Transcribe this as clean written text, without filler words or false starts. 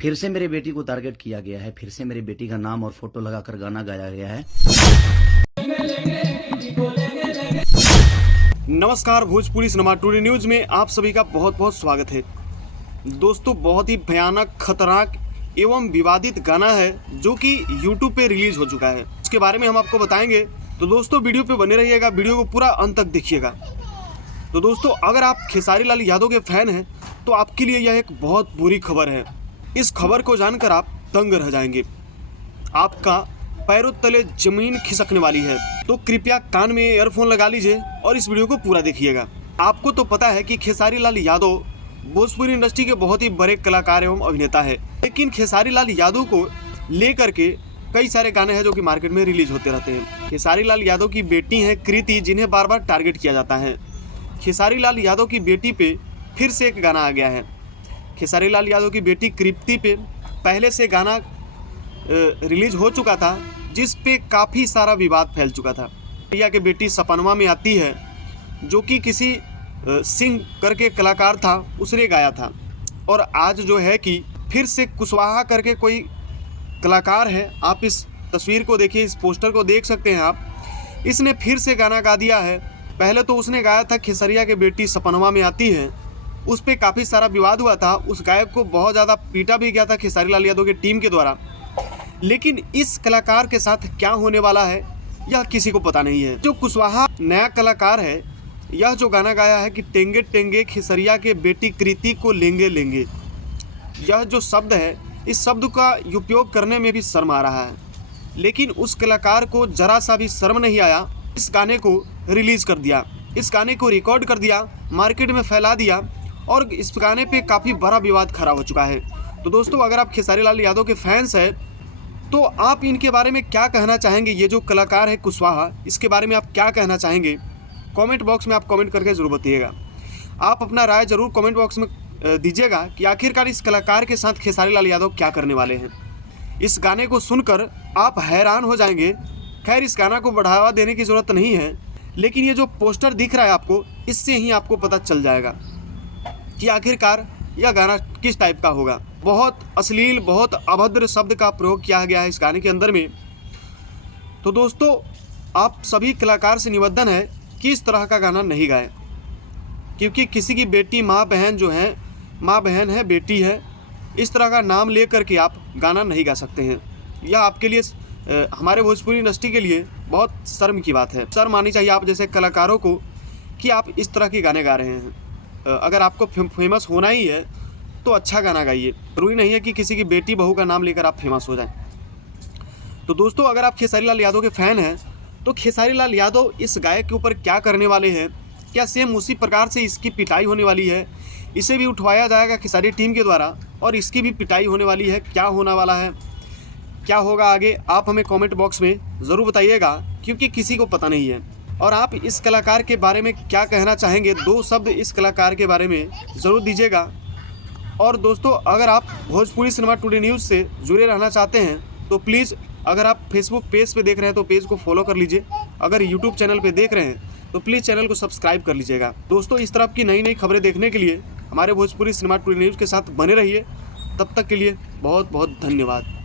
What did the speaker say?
फिर से मेरी बेटी को टारगेट किया गया है, फिर से मेरी बेटी का नाम और फोटो लगाकर गाना गाया गया है। नमस्कार, भोजपुरी सिनेमा टुडे न्यूज में आप सभी का बहुत बहुत स्वागत है। दोस्तों, बहुत ही भयानक, खतरनाक एवं विवादित गाना है जो कि YouTube पे रिलीज हो चुका है। इसके बारे में हम आपको बताएंगे, तो दोस्तों वीडियो पे बने रहिएगा, वीडियो को पूरा अंत तक देखिएगा। तो दोस्तों, अगर आप खेसारी लाल यादव के फैन हैं तो आपके लिए यह एक बहुत बुरी खबर है। इस खबर को जानकर आप दंग रह जाएंगे, आपका पैरों तले जमीन खिसकने वाली है। तो कृपया कान में ईयरफोन लगा लीजिए और इस वीडियो को पूरा देखिएगा। आपको तो पता है कि खेसारी लाल यादव भोजपुरी इंडस्ट्री के बहुत ही बड़े कलाकार एवं अभिनेता है, लेकिन खेसारी लाल यादव को लेकर के कई सारे गाने हैं जो कि मार्केट में रिलीज होते रहते हैं। खेसारी लाल यादव की बेटी है कृति, जिन्हें बार बार टारगेट किया जाता है। खेसारी लाल यादव की बेटी पे फिर से एक गाना आ गया है। खेसारी लाल यादव की बेटी कृति पे पहले से गाना रिलीज हो चुका था, जिस पे काफ़ी सारा विवाद फैल चुका था। प्रिया की बेटी सपनवा में आती है, जो कि किसी सिंह करके कलाकार था, उसने गाया था। और आज जो है कि फिर से कुशवाहा करके कोई कलाकार है, आप इस तस्वीर को देखिए, इस पोस्टर को देख सकते हैं आप। इसने फिर से गाना गा दिया है। पहले तो उसने गाया था खेसरिया की बेटी सपनवा में आती है, उस पर काफ़ी सारा विवाद हुआ था। उस गायक को बहुत ज़्यादा पीटा भी गया था खेसारी लाल यादव की टीम के द्वारा। लेकिन इस कलाकार के साथ क्या होने वाला है यह किसी को पता नहीं है। जो कुशवाहा नया कलाकार है, यह जो गाना गाया है कि टेंगे टेंगे खेसरिया के बेटी कृति को लेंगे लेंगे, यह जो शब्द है, इस शब्द का उपयोग करने में भी शर्म आ रहा है। लेकिन उस कलाकार को जरा सा भी शर्म नहीं आया, इस गाने को रिलीज़ कर दिया, इस गाने को रिकॉर्ड कर दिया, मार्केट में फैला दिया और इस गाने पे काफ़ी बड़ा विवाद खड़ा हो चुका है। तो दोस्तों, अगर आप खेसारी लाल यादव के फैंस हैं तो आप इनके बारे में क्या कहना चाहेंगे? ये जो कलाकार है कुशवाहा, इसके बारे में आप क्या कहना चाहेंगे? कमेंट बॉक्स में आप कमेंट करके ज़रूर बताइएगा। आप अपना राय ज़रूर कमेंट बॉक्स में दीजिएगा कि आखिरकार इस कलाकार के साथ खेसारी लाल यादव क्या करने वाले हैं। इस गाने को सुनकर आप हैरान हो जाएंगे। खैर, इस गाना को बढ़ावा देने की ज़रूरत नहीं है, लेकिन ये जो पोस्टर दिख रहा है आपको, इससे ही आपको पता चल जाएगा कि आखिरकार यह गाना किस टाइप का होगा। बहुत अश्लील, बहुत अभद्र शब्द का प्रयोग किया गया है इस गाने के अंदर में। तो दोस्तों, आप सभी कलाकार से निवेदन है कि इस तरह का गाना नहीं गाएं, क्योंकि किसी की बेटी, माँ बहन जो है, माँ बहन है, बेटी है, इस तरह का नाम ले करके आप गाना नहीं गा सकते हैं। यह आपके लिए, हमारे भोजपुरी इंडस्ट्री के लिए बहुत शर्म की बात है। शर्म आनी चाहिए आप जैसे कलाकारों को कि आप इस तरह के गाने गा रहे हैं। अगर आपको फेमस होना ही है तो अच्छा गाना गाइए। जरूरी नहीं है कि किसी की बेटी बहू का नाम लेकर आप फेमस हो जाएं। तो दोस्तों, अगर आप खेसारी लाल यादव के फ़ैन हैं तो खेसारी लाल यादव इस गायक के ऊपर क्या करने वाले हैं? क्या सेम उसी प्रकार से इसकी पिटाई होने वाली है? इसे भी उठवाया जाएगा खेसारी टीम के द्वारा और इसकी भी पिटाई होने वाली है? क्या होने वाला है, क्या होगा आगे, आप हमें कमेंट बॉक्स में ज़रूर बताइएगा, क्योंकि किसी को पता नहीं है। और आप इस कलाकार के बारे में क्या कहना चाहेंगे? 2 शब्द इस कलाकार के बारे में ज़रूर दीजिएगा। और दोस्तों, अगर आप भोजपुरी सिनेमा टुडे न्यूज़ से जुड़े रहना चाहते हैं तो प्लीज़, अगर आप फेसबुक पेज पे देख रहे हैं तो पेज को फॉलो कर लीजिए। अगर यूट्यूब चैनल पे देख रहे हैं तो प्लीज़ चैनल को सब्सक्राइब कर लीजिएगा। दोस्तों, इस तरह की नई नई खबरें देखने के लिए हमारे भोजपुरी सिनेमा टुडे न्यूज़ के साथ बने रहिए। तब तक के लिए बहुत बहुत धन्यवाद।